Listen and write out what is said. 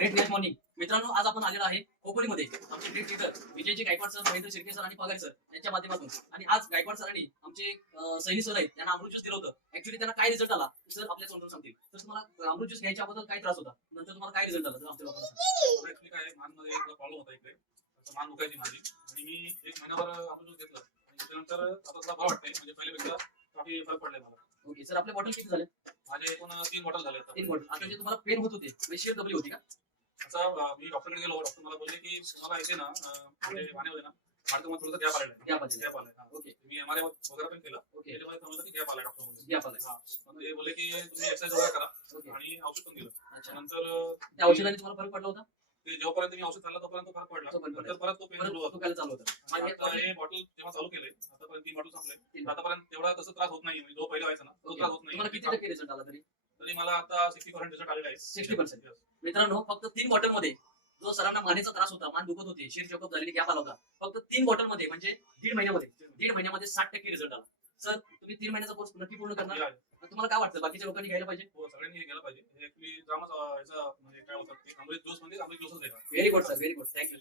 Great next morning मित्रांनो आज आपण आलेलो आहे खोपोलीमध्ये. आमचे great leader Vijayji Gaikwad sir Mahendra Shirke sir आणि पगारे सर यांच्या माध्यमातून. आणि आज गायकवाड सरांनी आमचे अं, सैनी सर आहेत त्यांना अमृत ज्यूस दिलं होतं. ऍक्च्युली त्यांना काय रिझल्ट आला सर आपल्या समजून सांगतील. तर तुम्हाला अमृत ज्यूस घ्यायच्या अगोदर काय त्रास होता? नंतर तुम्हाला काय रिझल्ट आला तर आमच्या लोकांना. ऍक्च्युली काय मानमध्ये एक प्रॉब्लेम होता इकडे. मान दुखायची माझी. आणि मी एक महिनाभर आपण ज्यूस घेतलं. आणि त्याच्यानंतर आता थोडा वाटतंय. म्हणजे पहिल्यापेक्षा काफी फरक पडलाय मला. ओके सर आपले बॉटल किती झाले? माझे एकूण तीन बॉटल झाले तीन बॉटल आता जे तुम्हाला पेन होत होते दबली होती का? अं, मी डॉक्टरकडे गेलो डॉक्टर मला बोलले की तुम्हाला इथे ना म्हणजे मानेमध्ये ना मार्गामध्ये थोडंसं गॅप आलेला गॅप. ओके मी एमआरआय वगैरे पण केलं. ओके समजलं की गॅप आलाय डॉक्टर बोलले गॅप हा. बोलले की तुम्ही एक्सरसाइज वगैरे करा. आणि औषध पण दिलं. नंतर त्या औषधाने तुम्हाला फरक पडला होता? ते जेव्हापर्यंत मी औषध चाललं तोपर्यंत फरक पडला. नंतर परत तो पेन परत होता. चालू होतं? आता हे बॉटल जेव्हा चालू केले आतापर्यंत तीन बॉटल संपले आतापर्यंत तेवढा तसं त्रास होत नाही म्हणजे जो पहिले व्हायचा ना तो. त्रास होत नाही टक्के रिझल्ट आला तरी? तरी मला आता सिक्स्टी पर्सेंट रिझल्ट आलेला आहे. 60%. Yes. मित्रांनो फक्त तीन बॉटलमध्ये जो सरांना मानेचा त्रास होता मान दुखत होते शिर चोकअप झालेली गॅप आला होता फक्त तीन बॉटलमध्ये म्हणजे दीड महिन्यामध्ये दीड महिन्यामध्ये साठ टक्के रिझल्ट आला. सर तुम्ही तीन महिन्याचा कोर्स नक्की पूर्ण करणार. तुम्हाला काय वाटतं? बाकीच्या लोकांनी घ्यायला पाहिजे? हो सगळ्यांनी केलं पाहिजे. हे ऍक्च्युली जामच अं, याचा म्हणजे काय होतं ते अमृत ज्यूस म्हणजे अमृत ज्यूसच आहे very good sir very good thank you